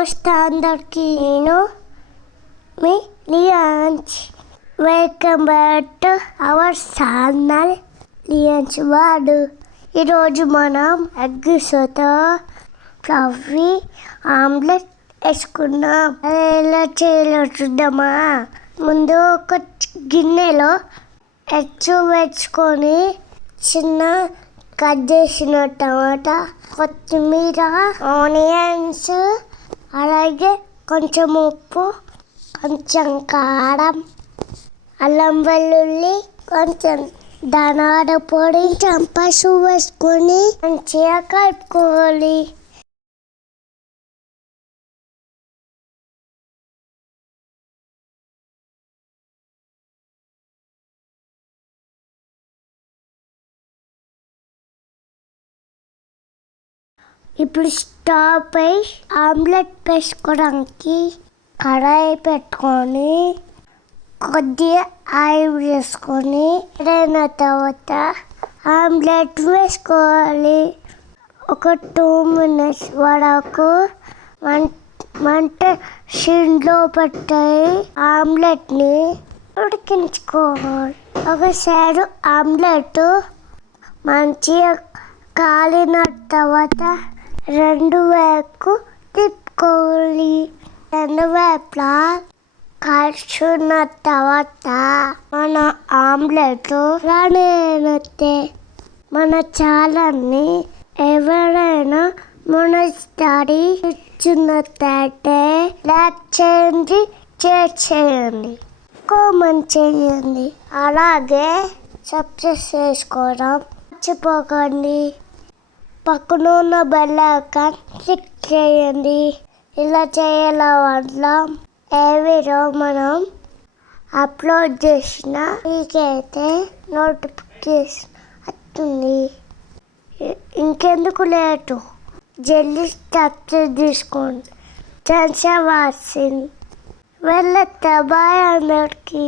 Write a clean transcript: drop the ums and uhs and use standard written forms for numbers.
నమస్తే అందరికి. నేను మీ లియాన్స్. Welcome back to our channel లియాన్స్ వాడు. ఈరోజు మనం ఎగ్గుతో ఫ్లఫీ ఆమ్లెట్ వేసుకున్నాం. అది ఎలా చేయాలో చూద్దామా? ముందు ఒక గిన్నెలో ఎగ్స్ వేసుకొని చిన్న కట్ చేసిన టమాటా, కొత్తిమీర, ఆనియన్స్, అలాగే కొంచెం ఉప్పు, కొంచెం కారం, అల్లం వెల్లుల్లి, కొంచెం ధనియాల పొడి, పసుపు వేసుకొని మంచిగా కలుపుకోవాలి. ఇప్పుడు స్టవ్ పై ఆమ్లెట్ వేసుకోవడానికి కడాయి పెట్టుకొని కొద్దిగా ఆయిల్ వేసుకొని అయిన తర్వాత ఆమ్లెట్ వేసుకోవాలి. ఒక 2 minutes వరకు మంట సిమ్లో పెట్టి ఆమ్లెట్ని ఉడికించుకోవాలి. ఒక సైడ్ ఆమ్లెట్ మంచిగా కాలిన తర్వాత 2 వైపు తిప్పుకోవాలి. 2 వైపులా కాల్చున్న తర్వాత మన ఆమ్లెట్ రెడీ అయినట్టే. మన ఛానల్ని ఎవరైనా మొదటిసారి చూస్తున్నట్లయితే లైక్ చేయండి, షేర్ చేయండి, కామెంట్ చేయండి, అలాగే సబ్స్క్రైబ్ చేసుకోవడం మర్చిపోకండి. పక్కన ఉన్న బెల్ ఐకాన్ క్లిక్ చేయండి. ఇలా చేయడం వల్ల ఏ వీడియో మనం అప్లోడ్ చేసినా మీకైతే నోటిఫికేషన్ వస్తుంది. ఇంకెందుకు లేటు, జల్దీ సబ్స్క్రైబ్ తీసుకోండి. Thanks for watching. వెళ్ళొస్తా. బాయ్ అందరికి.